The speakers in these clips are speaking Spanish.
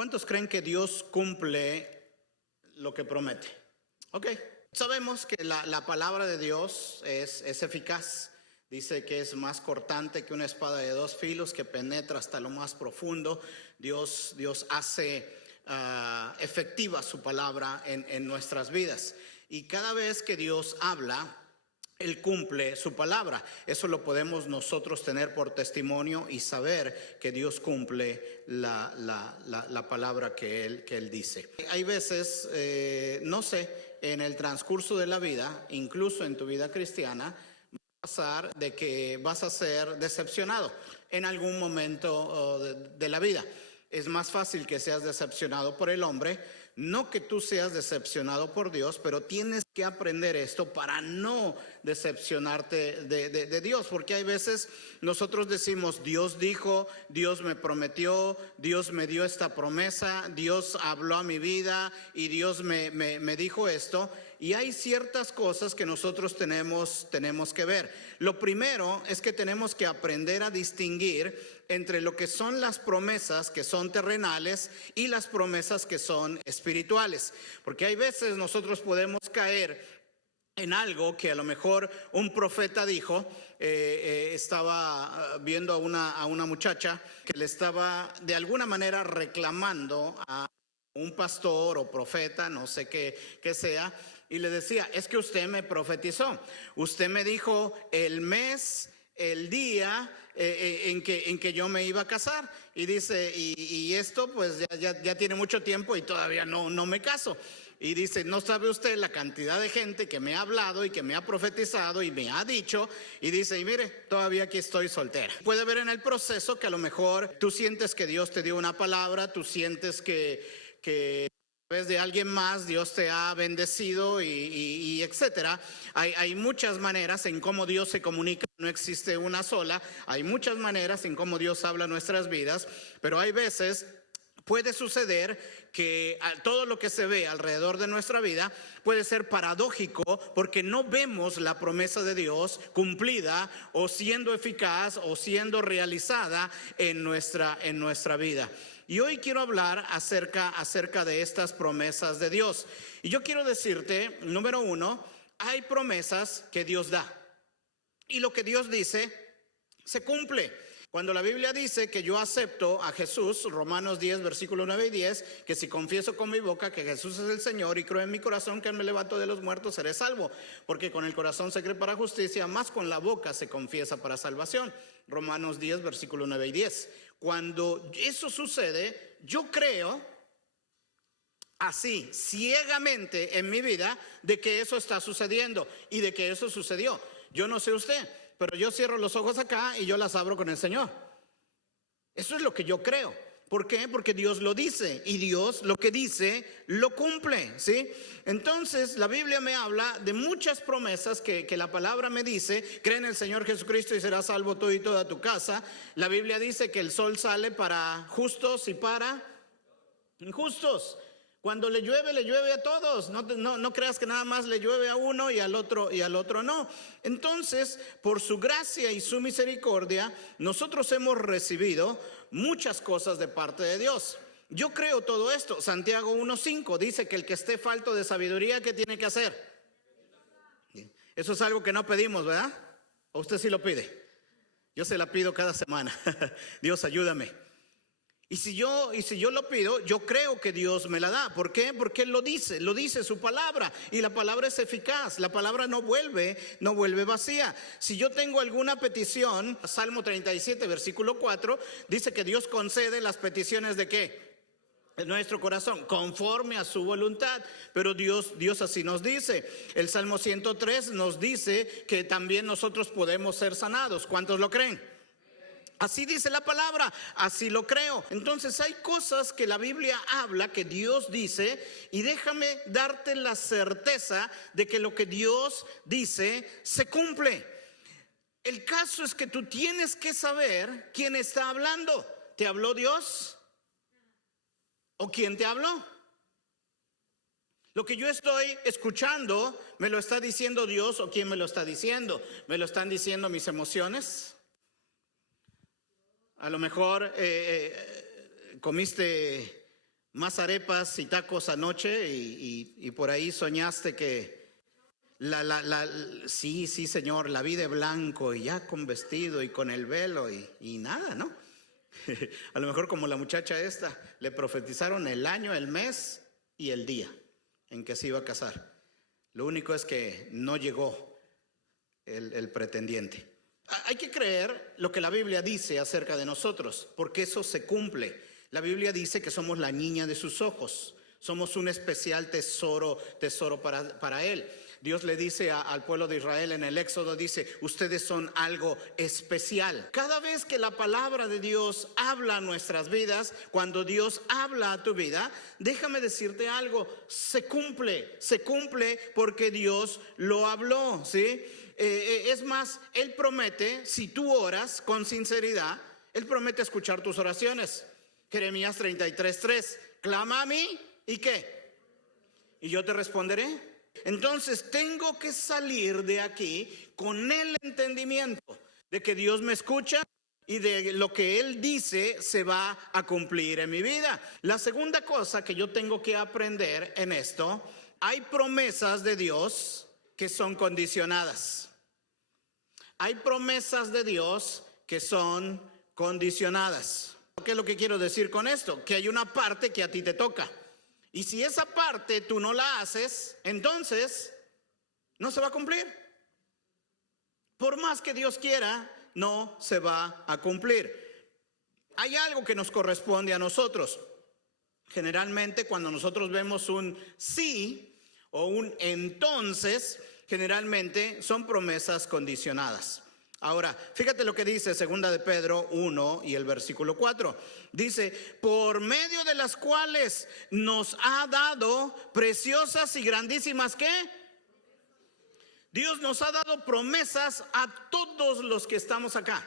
¿Cuántos creen que Dios cumple lo que promete? Ok, sabemos que la palabra de Dios es eficaz. Dice que es más cortante que una espada de dos filos, que penetra hasta lo más profundo. Dios hace efectiva su palabra en nuestras vidas. Y cada vez que Dios habla, Él cumple su palabra. Eso lo podemos nosotros tener por testimonio y saber que Dios cumple la palabra que Él dice. Hay veces, no sé, en el transcurso de la vida, incluso en tu vida cristiana, va a pasar de que vas a ser decepcionado en algún momento de la vida. Es más fácil que seas decepcionado por el hombre, no que tú seas decepcionado por Dios, pero tienes que aprender esto para no decepcionarte de Dios, porque hay veces nosotros decimos, Dios dijo, Dios me prometió, Dios me dio esta promesa, Dios habló a mi vida y Dios me dijo esto. Y hay ciertas cosas que nosotros tenemos que ver. Lo primero es que tenemos que aprender a distinguir entre lo que son las promesas que son terrenales y las promesas que son espirituales. Porque hay veces nosotros podemos caer en algo que a lo mejor un profeta dijo. Estaba viendo a una muchacha que le estaba de alguna manera reclamando a un pastor o profeta, no sé qué sea, y le decía, es que usted me profetizó, usted me dijo el mes, el día en que yo me iba a casar, y dice, y esto pues ya tiene mucho tiempo y todavía no me caso. Y dice, no sabe usted la cantidad de gente que me ha hablado y que me ha profetizado y me ha dicho. Y dice, y mire, todavía aquí estoy soltera. Puede ver en el proceso que a lo mejor tú sientes que Dios te dio una palabra, tú sientes que a través de alguien más Dios te ha bendecido y etcétera. Hay muchas maneras en cómo Dios se comunica, no existe una sola. Hay muchas maneras en cómo Dios habla en nuestras vidas, pero hay veces puede suceder que todo lo que se ve alrededor de nuestra vida puede ser paradójico porque no vemos la promesa de Dios cumplida o siendo eficaz o siendo realizada en nuestra vida. Y hoy quiero hablar acerca de estas promesas de Dios. Y yo quiero decirte, número uno, hay promesas que Dios da. Y lo que Dios dice se cumple. Cuando la Biblia dice que yo acepto a Jesús, Romanos 10, versículo 9 y 10, que si confieso con mi boca que Jesús es el Señor y creo en mi corazón que Él me levantó de los muertos, seré salvo. Porque con el corazón se cree para justicia, más con la boca se confiesa para salvación. Romanos 10, versículo 9 y 10. Cuando eso sucede, yo creo así, ciegamente en mi vida, de que eso está sucediendo y de que eso sucedió. Yo no sé usted, pero yo cierro los ojos acá y yo las abro con el Señor. Eso es lo que yo creo. ¿Por qué? Porque Dios lo dice y Dios lo que dice lo cumple, ¿sí? Entonces la Biblia me habla de muchas promesas que la palabra me dice. Cree en el Señor Jesucristo y serás salvo tú y toda tu casa. La Biblia dice que el sol sale para justos y para injustos. Cuando le llueve a todos. No creas que nada más le llueve a uno y al otro no. Entonces, por su gracia y su misericordia, nosotros hemos recibido muchas cosas de parte de Dios. Yo creo todo esto. Santiago 1:5 dice que el que esté falto de sabiduría, ¿qué tiene que hacer? Eso es algo que no pedimos, ¿verdad? ¿O usted sí lo pide? Yo se la pido cada semana. Dios, ayúdame. Y si yo lo pido, yo creo que Dios me la da. ¿Por qué? Porque Él lo dice su palabra. Y la palabra es eficaz, la palabra no vuelve vacía. Si yo tengo alguna petición, Salmo 37, versículo 4, dice que Dios concede las peticiones de ¿qué? En nuestro corazón, conforme a su voluntad. Pero Dios así nos dice. El Salmo 103 nos dice que también nosotros podemos ser sanados. ¿Cuántos lo creen? Así dice la palabra, así lo creo. Entonces hay cosas que la Biblia habla, que Dios dice, y déjame darte la certeza de que lo que Dios dice se cumple. El caso es que tú tienes que saber quién está hablando. ¿Te habló Dios? ¿O quién te habló? Lo que yo estoy escuchando, ¿me lo está diciendo Dios o quién me lo está diciendo? ¿Me lo están diciendo mis emociones? A lo mejor comiste más arepas y tacos anoche y por ahí soñaste que sí, señor, la vi de blanco y ya con vestido y con el velo y nada, ¿no? A lo mejor como la muchacha esta, le profetizaron el año, el mes y el día en que se iba a casar. Lo único es que no llegó el pretendiente. Hay que creer lo que la Biblia dice acerca de nosotros, porque eso se cumple. La Biblia dice que somos la niña de sus ojos, somos un especial tesoro para Él. Dios le dice al pueblo de Israel en el Éxodo, dice, ustedes son algo especial. Cada vez que la palabra de Dios habla a nuestras vidas, cuando Dios habla a tu vida, déjame decirte algo, se cumple porque Dios lo habló, ¿sí? Es más, Él promete, si tú oras con sinceridad, Él promete escuchar tus oraciones. Jeremías 33:3, clama a mí, ¿y qué? Y yo te responderé. Entonces tengo que salir de aquí con el entendimiento de que Dios me escucha y de lo que Él dice se va a cumplir en mi vida. La segunda cosa que yo tengo que aprender en esto, hay promesas de Dios que son condicionadas. Hay promesas de Dios que son condicionadas. ¿Qué es lo que quiero decir con esto? Que hay una parte que a ti te toca. Y si esa parte tú no la haces, entonces no se va a cumplir. Por más que Dios quiera, no se va a cumplir. Hay algo que nos corresponde a nosotros. Generalmente cuando nosotros vemos un sí o un entonces, generalmente son promesas condicionadas. Ahora, fíjate lo que dice 2 de Pedro 1 y el versículo 4. Dice, por medio de las cuales nos ha dado preciosas y grandísimas, ¿qué? Dios nos ha dado promesas a todos los que estamos acá.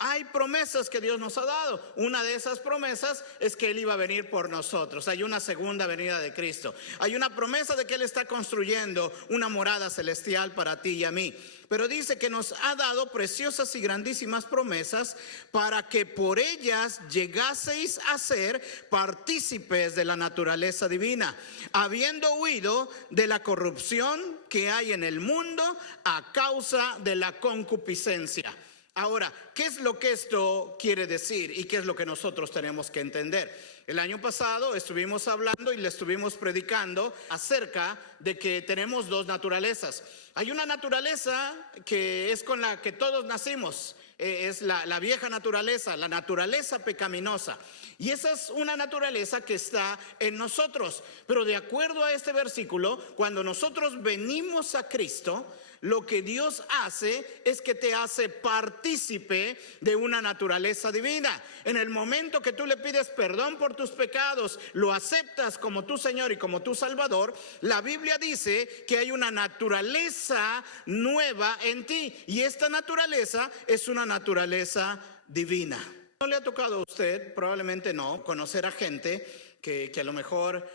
Hay promesas que Dios nos ha dado. Una de esas promesas es que Él iba a venir por nosotros. Hay una segunda venida de Cristo. Hay una promesa de que Él está construyendo una morada celestial para ti y a mí. Pero dice que nos ha dado preciosas y grandísimas promesas para que por ellas llegaseis a ser partícipes de la naturaleza divina, habiendo huido de la corrupción que hay en el mundo a causa de la concupiscencia. Ahora, ¿qué es lo que esto quiere decir y qué es lo que nosotros tenemos que entender? El año pasado estuvimos hablando y le estuvimos predicando acerca de que tenemos dos naturalezas. Hay una naturaleza que es con la que todos nacimos, es la vieja naturaleza, la naturaleza pecaminosa. Y esa es una naturaleza que está en nosotros. Pero de acuerdo a este versículo, cuando nosotros venimos a Cristo, lo que Dios hace es que te hace partícipe de una naturaleza divina. En el momento que tú le pides perdón por tus pecados, lo aceptas como tu Señor y como tu Salvador, la Biblia dice que hay una naturaleza nueva en ti. Y esta naturaleza es una naturaleza divina. ¿No le ha tocado a usted? Probablemente no, conocer a gente que a lo mejor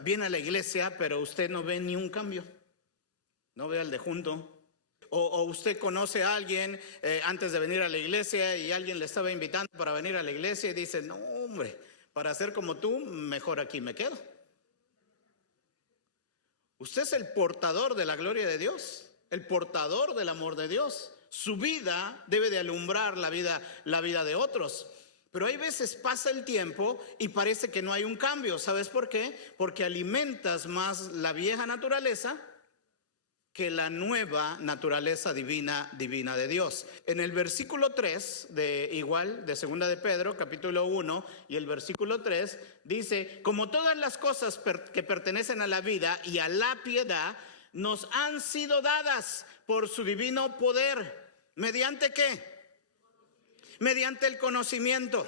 viene a la iglesia, pero usted no ve ni un cambio. No ve al de junto. O usted conoce a alguien antes de venir a la iglesia y alguien le estaba invitando para venir a la iglesia y dice, no hombre, para ser como tú, mejor aquí me quedo. Usted es el portador de la gloria de Dios, el portador del amor de Dios. Su vida debe de alumbrar la vida de otros. Pero hay veces pasa el tiempo y parece que no hay un cambio. ¿Sabes por qué? Porque alimentas más la vieja naturaleza que la nueva naturaleza divina de Dios. En el versículo 3 de 2 de Pedro, capítulo 1 y el versículo 3, dice, como todas las cosas que pertenecen a la vida y a la piedad, nos han sido dadas por su divino poder. ¿Mediante qué? Mediante el conocimiento.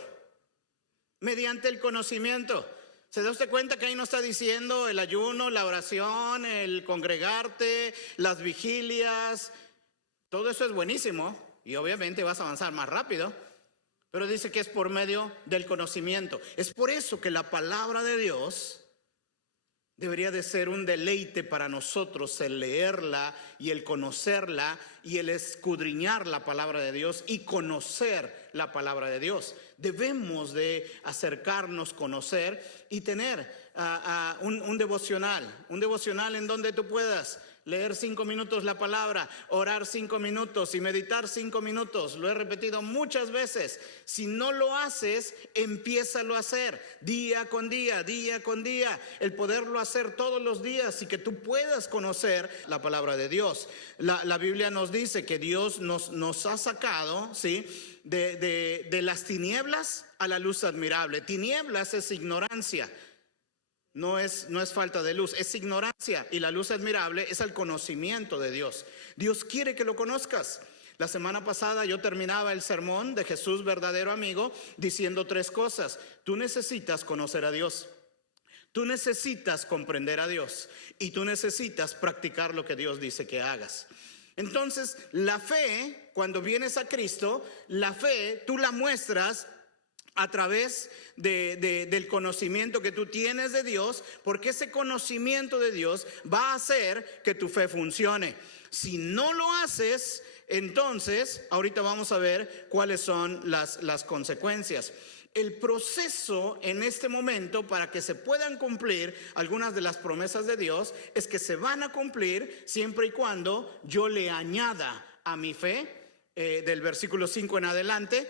Mediante el conocimiento. ¿Se da usted cuenta que ahí no está diciendo el ayuno, la oración, el congregarte, las vigilias? Todo eso es buenísimo y obviamente vas a avanzar más rápido. Pero dice que es por medio del conocimiento. Es por eso que la palabra de Dios debería de ser un deleite para nosotros, el leerla y el conocerla y el escudriñar la palabra de Dios y conocer la palabra de Dios. Debemos de acercarnos, conocer y tener un devocional en donde tú puedas leer 5 minutos la palabra, orar 5 minutos y meditar 5 minutos. Lo he repetido muchas veces. Si no lo haces, empiézalo a hacer día con día, día con día. El poderlo hacer todos los días y que tú puedas conocer la palabra de Dios. La Biblia nos dice que Dios nos ha sacado, ¿sí?, de las tinieblas a la luz admirable. Tinieblas es ignorancia. No es falta de luz, es ignorancia. Y la luz admirable es el conocimiento de Dios. Dios quiere que lo conozcas. La semana pasada yo terminaba el sermón de Jesús, verdadero amigo, diciendo 3 cosas. Tú necesitas conocer a Dios. Tú necesitas comprender a Dios. Y tú necesitas practicar lo que Dios dice que hagas. Entonces, la fe, cuando vienes a Cristo, la fe tú la muestras a través del conocimiento que tú tienes de Dios, porque ese conocimiento de Dios va a hacer que tu fe funcione. Si no lo haces, entonces, ahorita vamos a ver cuáles son las consecuencias. El proceso en este momento para que se puedan cumplir algunas de las promesas de Dios es que se van a cumplir siempre y cuando yo le añada a mi fe. Del versículo 5 en adelante,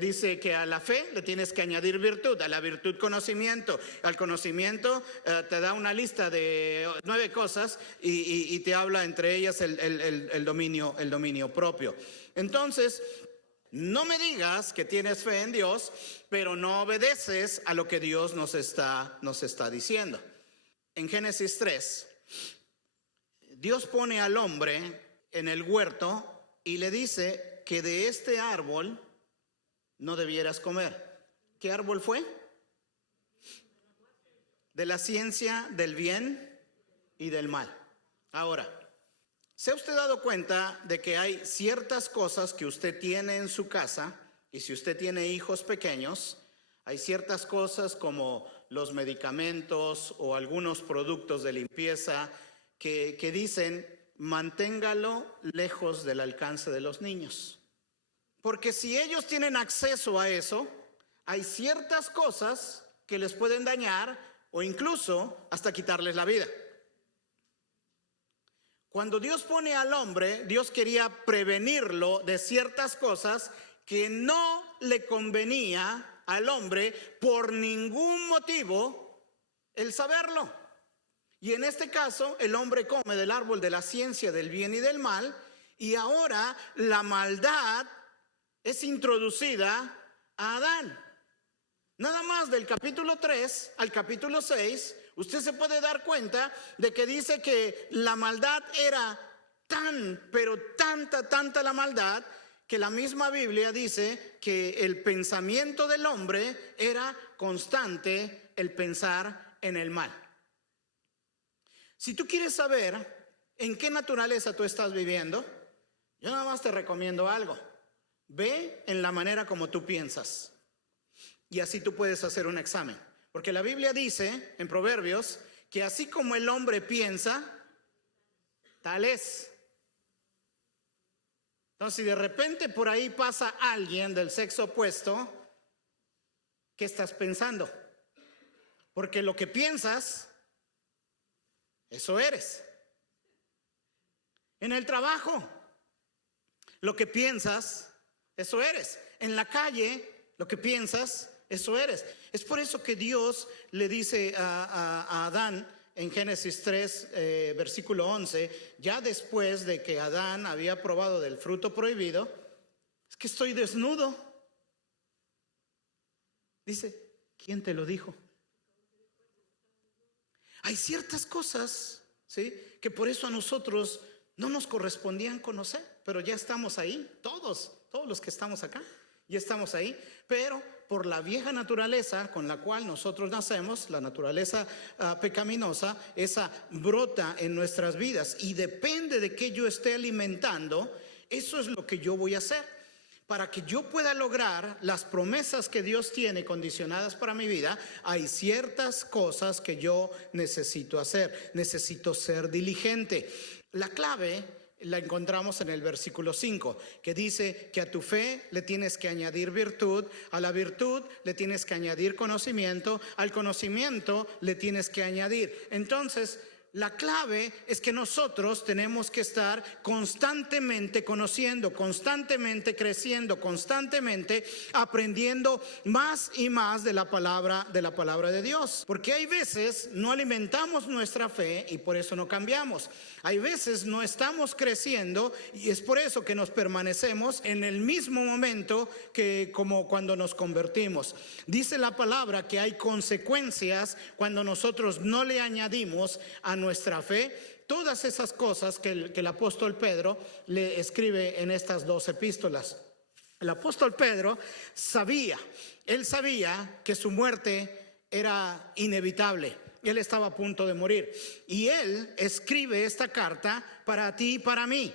dice que a la fe le tienes que añadir virtud, a la virtud conocimiento, al conocimiento te da una lista de 9 cosas y te habla entre ellas el dominio propio. Entonces, no me digas que tienes fe en Dios, pero no obedeces a lo que Dios nos está diciendo. En Génesis 3, Dios pone al hombre en el huerto y le dice que de este árbol no debieras comer. ¿Qué árbol fue? De la ciencia del bien y del mal. Ahora, ¿se ha usted dado cuenta de que hay ciertas cosas que usted tiene en su casa? Y si usted tiene hijos pequeños, hay ciertas cosas como los medicamentos o algunos productos de limpieza que dicen: manténgalo lejos del alcance de los niños. Porque si ellos tienen acceso a eso, hay ciertas cosas que les pueden dañar o incluso hasta quitarles la vida. Cuando Dios pone al hombre, Dios quería prevenirlo de ciertas cosas que no le convenía al hombre por ningún motivo el saberlo. Y en este caso, el hombre come del árbol de la ciencia del bien y del mal, y ahora la maldad es introducida a Adán. Nada más del capítulo 3 al capítulo 6, usted se puede dar cuenta de que dice que la maldad era pero tanta la maldad, que la misma Biblia dice que el pensamiento del hombre era constante el pensar en el mal. Si tú quieres saber en qué naturaleza tú estás viviendo, yo nada más te recomiendo algo. Ve en la manera como tú piensas. Y así tú puedes hacer un examen. Porque la Biblia dice en Proverbios que así como el hombre piensa, tal es. Entonces, si de repente por ahí pasa alguien del sexo opuesto, ¿qué estás pensando? Porque lo que piensas, eso eres. En el trabajo, lo que piensas, eso eres. En la calle, lo que piensas, eso eres. Es por eso que Dios le dice a Adán en Génesis 3, versículo 11, ya después de que Adán había probado del fruto prohibido, es que estoy desnudo. Dice, ¿quién te lo dijo? Hay ciertas cosas, ¿sí?, que por eso a nosotros no nos correspondían conocer, pero ya estamos ahí, todos los que estamos acá, ya estamos ahí, pero por la vieja naturaleza con la cual nosotros nacemos, la naturaleza pecaminosa, esa brota en nuestras vidas y depende de que yo esté alimentando, eso es lo que yo voy a hacer. Para que yo pueda lograr las promesas que Dios tiene condicionadas para mi vida, hay ciertas cosas que yo necesito hacer, necesito ser diligente. La clave la encontramos en el versículo 5, que dice que a tu fe le tienes que añadir virtud, a la virtud le tienes que añadir conocimiento, al conocimiento le tienes que añadir. Entonces, la clave es que nosotros tenemos que estar constantemente conociendo, constantemente creciendo, constantemente aprendiendo más y más de la palabra de Dios. Porque hay veces no alimentamos nuestra fe y por eso no cambiamos. Hay veces no estamos creciendo y es por eso que nos permanecemos en el mismo momento que como cuando nos convertimos. Dice la palabra que hay consecuencias cuando nosotros no le añadimos a nuestra fe todas esas cosas que el apóstol Pedro le escribe en estas 2 epístolas. El apóstol Pedro él sabía que su muerte era inevitable. Él estaba a punto de morir y él escribe esta carta para ti y para mí,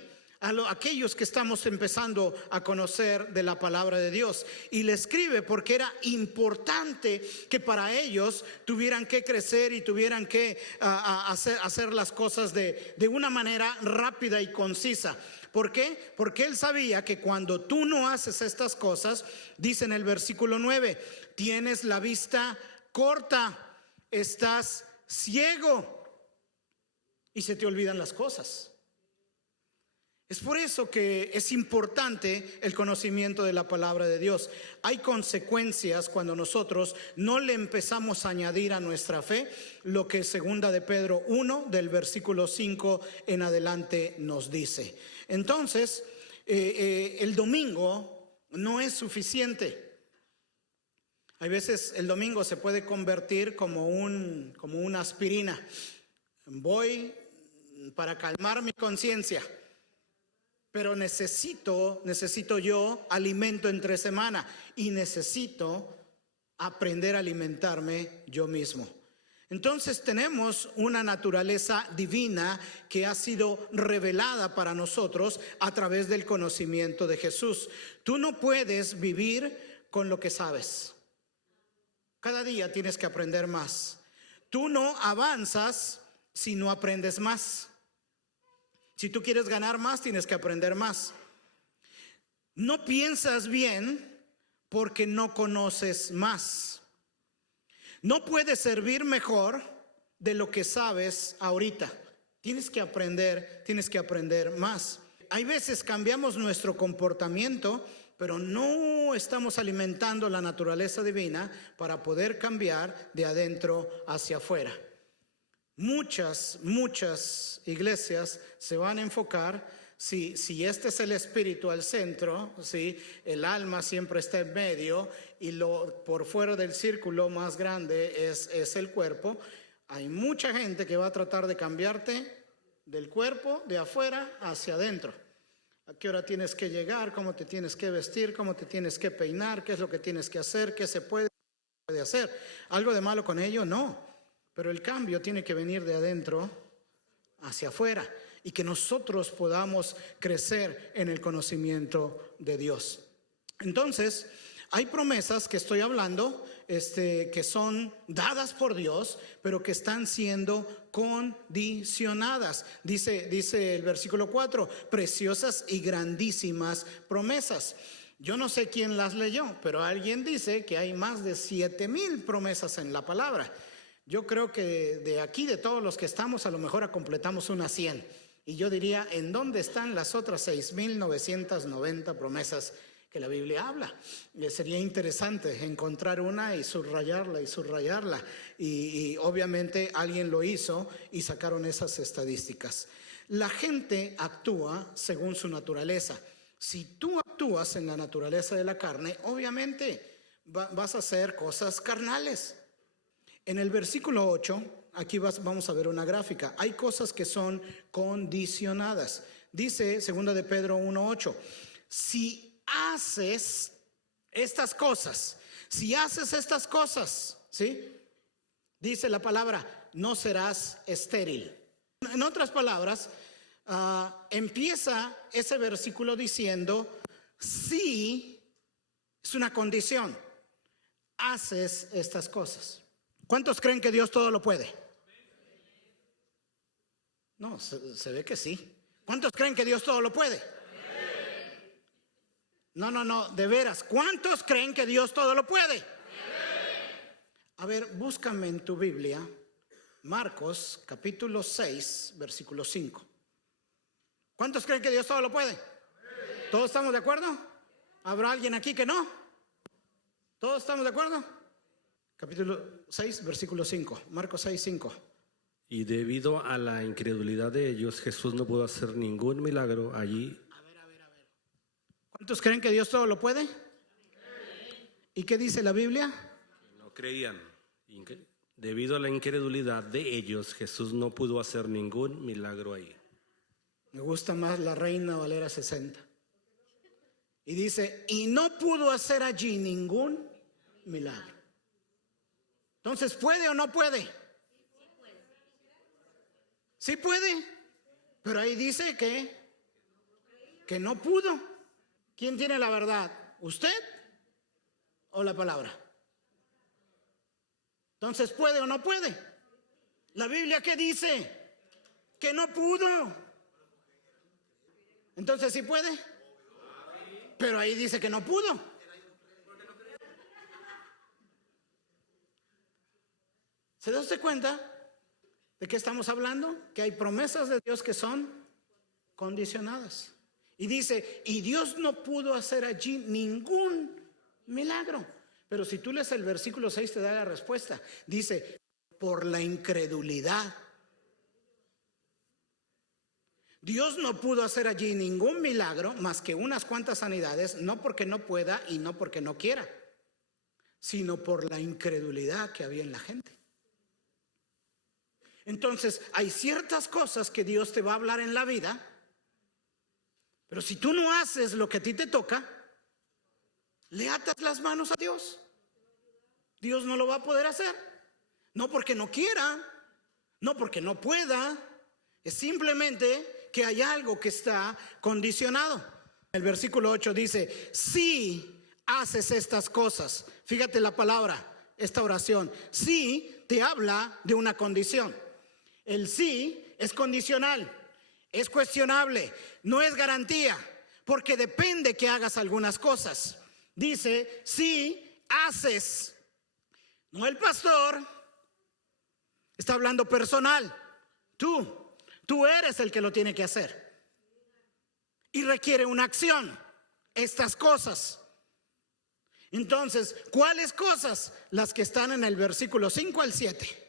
aquellos que estamos empezando a conocer de la palabra de Dios, y le escribe porque era importante que para ellos tuvieran que crecer y tuvieran que hacer las cosas de una manera rápida y concisa. ¿Por qué? Porque él sabía que cuando tú no haces estas cosas, dice en el versículo 9, tienes la vista corta, estás ciego y se te olvidan las cosas. Es por eso que es importante el conocimiento de la palabra de Dios. Hay consecuencias cuando nosotros no le empezamos a añadir a nuestra fe lo que segunda de Pedro 1 del versículo 5 en adelante nos dice. Entonces, el domingo no es suficiente. Hay veces el domingo se puede convertir como una aspirina. Voy para calmar mi conciencia, pero necesito yo alimento entre semana y necesito aprender a alimentarme yo mismo. Entonces tenemos una naturaleza divina que ha sido revelada para nosotros a través del conocimiento de Jesús. Tú no puedes vivir con lo que sabes. Cada día tienes que aprender más. Tú no avanzas si no aprendes más. Si tú quieres ganar más, tienes que aprender más. No piensas bien porque no conoces más. No puedes servir mejor de lo que sabes ahorita. Tienes que aprender más. Hay veces cambiamos nuestro comportamiento, pero no estamos alimentando la naturaleza divina para poder cambiar de adentro hacia afuera. Muchas iglesias se van a enfocar, si este es el espíritu al centro, si el alma siempre está en medio y por fuera del círculo más grande es el cuerpo. Hay mucha gente que va a tratar de cambiarte del cuerpo de afuera hacia adentro. ¿A qué hora tienes que llegar? ¿Cómo te tienes que vestir? ¿Cómo te tienes que peinar? ¿Qué es lo que tienes que hacer? ¿Qué se puede hacer? ¿Algo de malo con ello? No. Pero el cambio tiene que venir de adentro hacia afuera y que nosotros podamos crecer en el conocimiento de Dios. Entonces, hay promesas que estoy hablando, que son dadas por Dios, pero que están siendo condicionadas. Dice el versículo 4, preciosas y grandísimas promesas. Yo no sé quién las leyó, pero alguien dice que hay más de 7,000 promesas en la palabra. Yo creo que de aquí, de todos los que estamos, a lo mejor completamos unas 100. Y yo diría, ¿en dónde están las otras 6,990 promesas que la Biblia habla? Sería interesante encontrar una y subrayarla. Y obviamente alguien lo hizo y sacaron esas estadísticas. La gente actúa según su naturaleza. Si tú actúas en la naturaleza de la carne, obviamente vas a hacer cosas carnales. En el versículo 8, aquí vamos a ver una gráfica. Hay cosas que son condicionadas. Dice 2 de Pedro 1:8, si haces estas cosas, ¿sí? Dice la palabra, no serás estéril. En otras palabras, empieza ese versículo diciendo, si es una condición, haces estas cosas. ¿Cuántos creen que Dios todo lo puede? No, se ve que sí. ¿Cuántos creen que Dios todo lo puede? No, de veras, ¿cuántos creen que Dios todo lo puede? A ver, búscame en tu Biblia, Marcos capítulo 6, versículo 5. ¿Cuántos creen que Dios todo lo puede? ¿Todos estamos de acuerdo? ¿Habrá alguien aquí que no? ¿Todos estamos de acuerdo? Capítulo 6, versículo 5. Marcos 6, 5. Y debido a la incredulidad de ellos, Jesús no pudo hacer ningún milagro allí. A ver. ¿Cuántos creen que Dios todo lo puede? ¿Y qué dice la Biblia? No creían. Debido a la incredulidad de ellos, Jesús no pudo hacer ningún milagro allí. Me gusta más la Reina Valera 60. Y dice, y no pudo hacer allí ningún milagro. Entonces, ¿puede o no puede? Sí puede, pero ahí dice que no pudo. ¿Quién tiene la verdad? ¿Usted o la palabra? Entonces, ¿puede o no puede? La Biblia, ¿qué dice? Que no pudo. Entonces, ¿sí puede? Pero ahí dice que no pudo. ¿Se da usted cuenta de qué estamos hablando? Que hay promesas de Dios que son condicionadas. Y dice, y Dios no pudo hacer allí ningún milagro. Pero si tú lees el versículo 6 te da la respuesta. Dice, por la incredulidad. Dios no pudo hacer allí ningún milagro más que unas cuantas sanidades, no porque no pueda y no porque no quiera, sino por la incredulidad que había en la gente. Entonces, hay ciertas cosas que Dios te va a hablar en la vida, pero si tú no haces lo que a ti te toca, le atas las manos a Dios. Dios no lo va a poder hacer. No porque no quiera, no porque no pueda, es simplemente que hay algo que está condicionado. El versículo 8 dice, si haces estas cosas, fíjate la palabra, esta oración, si te habla de una condición. El sí es condicional, es cuestionable, no es garantía, porque depende que hagas algunas cosas. Dice, si haces, no el pastor, está hablando personal, tú eres el que lo tiene que hacer. Y requiere una acción, estas cosas. Entonces, ¿cuáles cosas? Las que están en el versículo 5 al 7.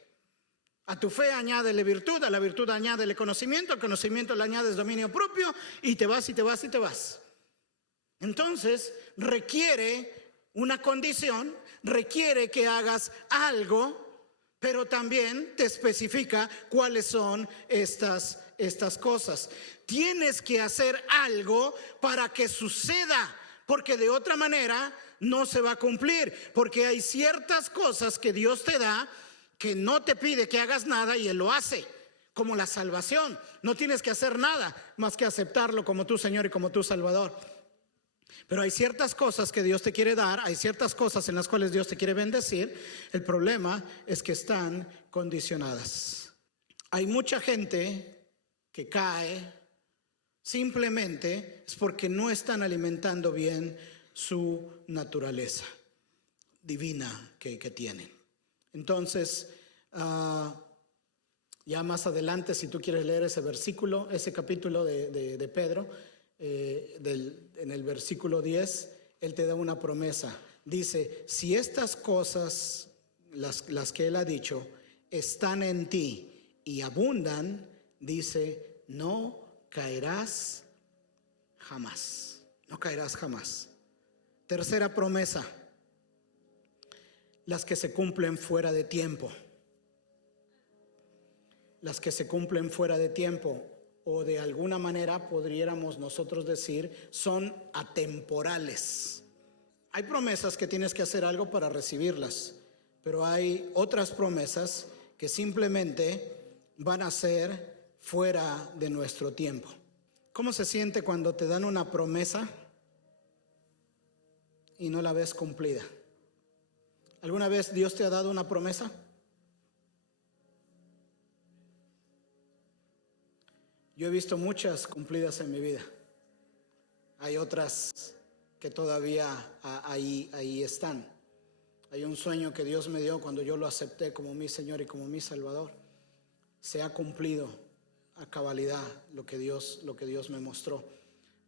A tu fe añádele virtud, a la virtud añádele conocimiento, al conocimiento le añades dominio propio y te vas. Entonces, requiere una condición, requiere que hagas algo, pero también te especifica cuáles son estas cosas. Tienes que hacer algo para que suceda, porque de otra manera no se va a cumplir, porque hay ciertas cosas que Dios te da que no te pide que hagas nada y Él lo hace, como la salvación. No tienes que hacer nada más que aceptarlo como tu Señor y como tu Salvador. Pero hay ciertas cosas que Dios te quiere dar, hay ciertas cosas en las cuales Dios te quiere bendecir. El problema es que están condicionadas. Hay mucha gente que cae simplemente es porque no están alimentando bien su naturaleza divina que tienen. Entonces, ya más adelante, si tú quieres leer ese versículo, ese capítulo de Pedro, en el versículo 10, él te da una promesa. Dice, si estas cosas, las que él ha dicho, están en ti y abundan, dice, no caerás jamás. No caerás jamás. Tercera promesa, las que se cumplen fuera de tiempo. Las que se cumplen fuera de tiempo, o de alguna manera podríamos nosotros decir, son atemporales. Hay promesas que tienes que hacer algo para recibirlas, pero hay otras promesas que simplemente van a ser fuera de nuestro tiempo. ¿Cómo se siente cuando te dan una promesa y no la ves cumplida? ¿Alguna vez Dios te ha dado una promesa? Yo he visto muchas cumplidas en mi vida. Hay otras que todavía ahí están. Hay un sueño que Dios me dio cuando yo lo acepté como mi Señor y como mi Salvador. Se ha cumplido a cabalidad lo que Dios me mostró.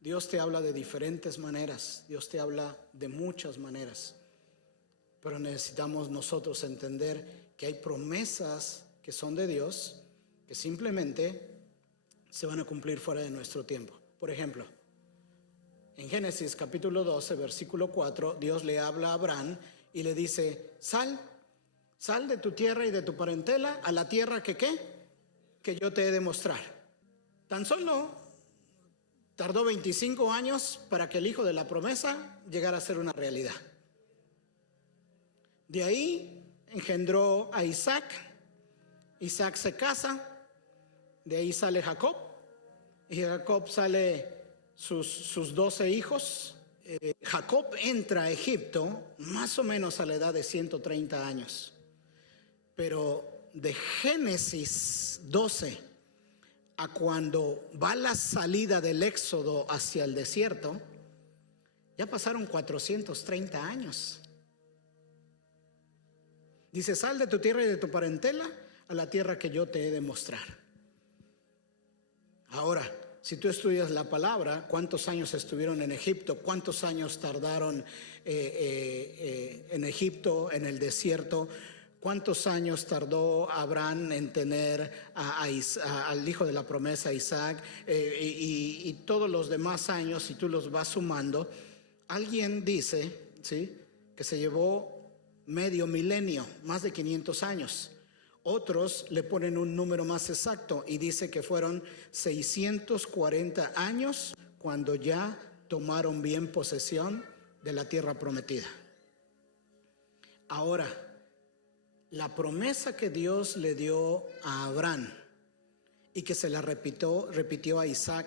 Dios te habla de diferentes maneras. Dios te habla de muchas maneras. Pero necesitamos nosotros entender que hay promesas que son de Dios que simplemente se van a cumplir fuera de nuestro tiempo. Por ejemplo, en Génesis capítulo 12, versículo 4, Dios le habla a Abraham y le dice: sal de tu tierra y de tu parentela a la tierra que yo te he de mostrar. Tan solo tardó 25 años para que el hijo de la promesa llegara a ser una realidad. De ahí engendró a Isaac. Isaac se casa. De ahí sale Jacob. Y Jacob sale sus 12 hijos. Jacob entra a Egipto más o menos a la edad de 130 años. Pero de Génesis 12 a cuando va la salida del éxodo hacia el desierto, ya pasaron 430 años. Dice: sal de tu tierra y de tu parentela a la tierra que yo te he de mostrar. Ahora, si tú estudias la palabra, ¿cuántos años estuvieron en Egipto? ¿Cuántos años tardaron en Egipto, en el desierto? ¿Cuántos años tardó Abraham en tener al hijo de la promesa, Isaac? Y todos los demás años, si tú los vas sumando, alguien dice, ¿sí?, que se llevó medio milenio, más de 500 años. Otros le ponen un número más exacto y dice que fueron 640 años cuando ya tomaron bien posesión de la tierra prometida. Ahora, la promesa que Dios le dio a Abraham y que se la repitió a Isaac,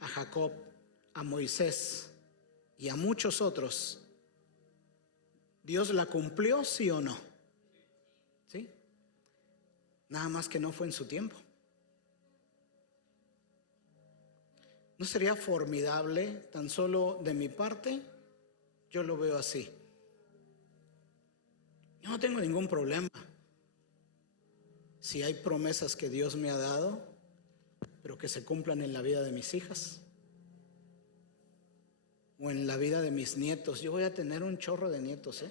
a Jacob, a Moisés y a muchos otros, ¿Dios la cumplió, sí o no? ¿Sí? Nada más que no fue en su tiempo. ¿No sería formidable? Tan solo de mi parte, yo lo veo así. Yo no tengo ningún problema si hay promesas que Dios me ha dado, pero que se cumplan en la vida de mis hijas o en la vida de mis nietos. Yo voy a tener un chorro de nietos, ¿eh?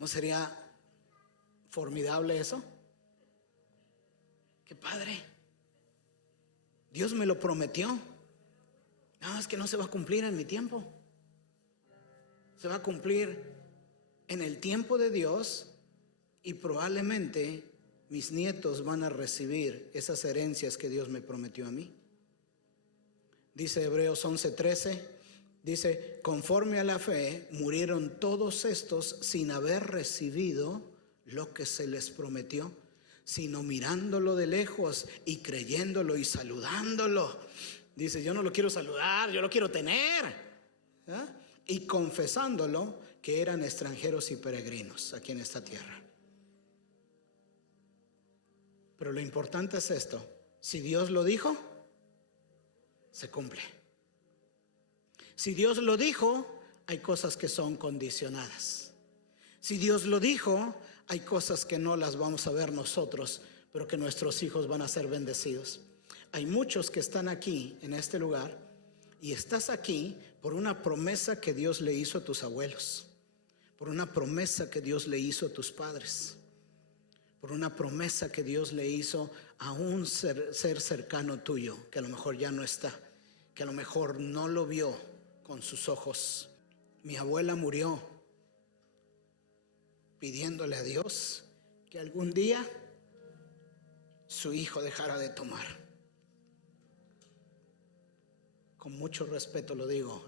¿No sería formidable eso? ¡Qué padre! Dios me lo prometió. No, es que no se va a cumplir en mi tiempo. Se va a cumplir en el tiempo de Dios y probablemente mis nietos van a recibir esas herencias que Dios me prometió a mí. Dice Hebreos 11:13, dice: conforme a la fe murieron todos estos sin haber recibido lo que se les prometió, sino mirándolo de lejos y creyéndolo y saludándolo. Dice: yo no lo quiero saludar, yo lo quiero tener. ¿Ah? Y confesándolo que eran extranjeros y peregrinos aquí en esta tierra. Pero lo importante es esto: si Dios lo dijo, se cumple. Si Dios lo dijo, hay cosas que son condicionadas. Si Dios lo dijo, hay cosas que no las vamos a ver nosotros, pero que nuestros hijos van a ser bendecidos. Hay muchos que están aquí en este lugar y estás aquí por una promesa que Dios le hizo a tus abuelos, por una promesa que Dios le hizo a tus padres, por una promesa que Dios le hizo a un ser cercano tuyo, que a lo mejor ya no está, que a lo mejor no lo vio con sus ojos. Mi abuela murió pidiéndole a Dios que algún día su hijo dejara de tomar. Con mucho respeto lo digo,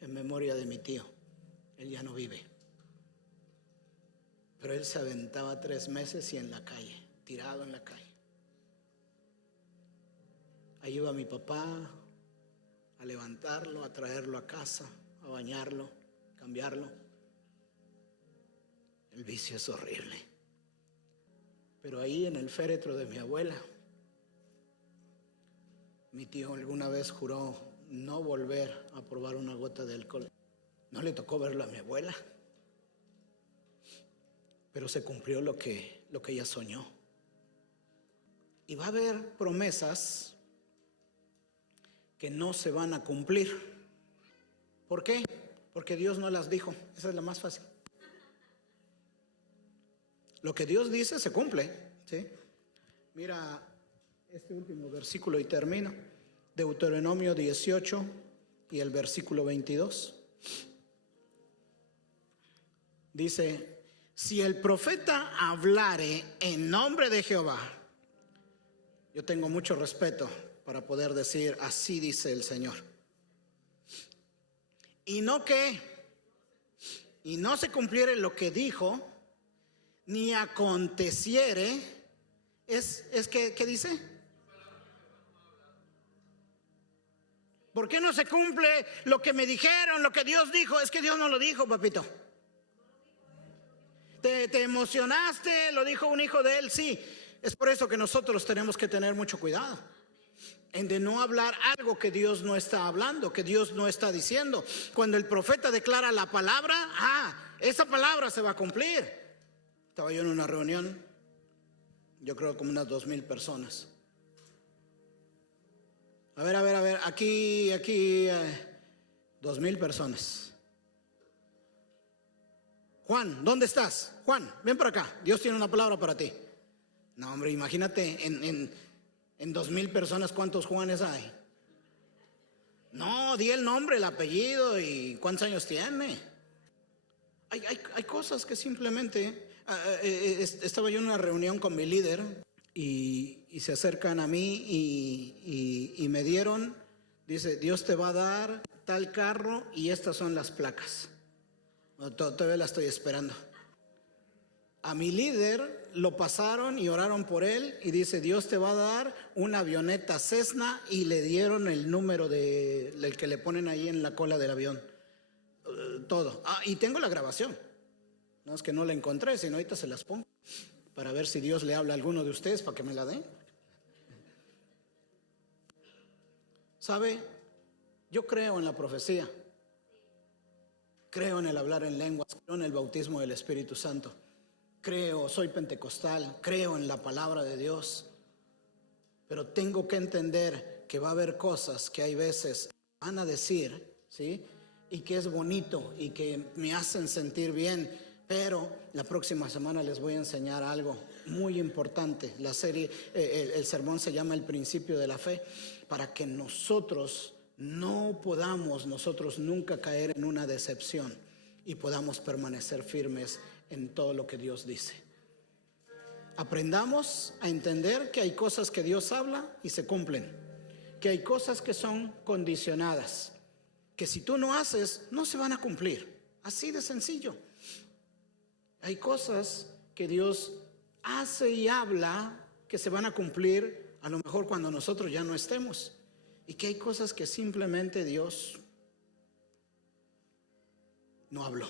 en memoria de mi tío. Él ya no vive, pero él se aventaba 3 meses y en la calle, tirado en la calle. Ahí iba mi papá a levantarlo, a traerlo a casa, a bañarlo, cambiarlo. El vicio es horrible. Pero ahí en el féretro de mi abuela Mi tío alguna vez juró no volver a probar una gota de alcohol. No le tocó verlo a mi abuela, pero se cumplió lo que ella soñó. Y va a haber promesas que no se van a cumplir. ¿Por qué? Porque Dios no las dijo. Esa es la más fácil. Lo que Dios dice se cumple, ¿sí? Mira este último versículo y termino. Deuteronomio 18 y el versículo 22. Dice: si el profeta hablare en nombre de Jehová. Yo tengo mucho respeto para poder decir así dice el Señor. Y no se cumpliere lo que dijo, ni aconteciere, es que, ¿qué dice? ¿Por qué no se cumple lo que me dijeron, lo que Dios dijo? Es que Dios no lo dijo, papito. ¿Te emocionaste? ¿Lo dijo un hijo de él? Sí. Es por eso que nosotros tenemos que tener mucho cuidado en de no hablar algo que Dios no está hablando, que Dios no está diciendo. Cuando el profeta declara la palabra, esa palabra se va a cumplir. Estaba yo en una reunión, yo creo como unas 2,000 personas. A ver, aquí 2,000 personas. Juan, ¿dónde estás? Juan, ven para acá, Dios tiene una palabra para ti. No, hombre, imagínate en 2,000 personas cuántos Juanes hay. No, di el nombre, el apellido y cuántos años tiene. Hay cosas que simplemente estaba yo en una reunión con mi líder y se acercan a mí y me dieron, dice, Dios te va a dar tal carro y estas son las placas. Todavía la estoy esperando. A mi líder lo pasaron y oraron por él y dice, Dios te va a dar una avioneta Cessna, y le dieron el número del que le ponen ahí en la cola del avión. Todo. Y tengo la grabación. No es que no la encontré, sino ahorita se las pongo para ver si Dios le habla a alguno de ustedes para que me la den. ¿Sabe? Yo creo en la profecía. Creo en el hablar en lenguas, creo en el bautismo del Espíritu Santo. Soy pentecostal, creo en la palabra de Dios. Pero tengo que entender que va a haber cosas que hay veces van a decir, ¿sí? Y que es bonito y que me hacen sentir bien. Pero la próxima semana les voy a enseñar algo muy importante. La serie, el sermón se llama El principio de la fe, para que nosotros no podamos nunca caer en una decepción y podamos permanecer firmes en todo lo que Dios dice. Aprendamos a entender que hay cosas que Dios habla y se cumplen, que hay cosas que son condicionadas, que si tú no haces, no se van a cumplir. Así de sencillo. Hay cosas que Dios hace y habla que se van a cumplir a lo mejor cuando nosotros ya no estemos. Y que hay cosas que simplemente Dios no habló.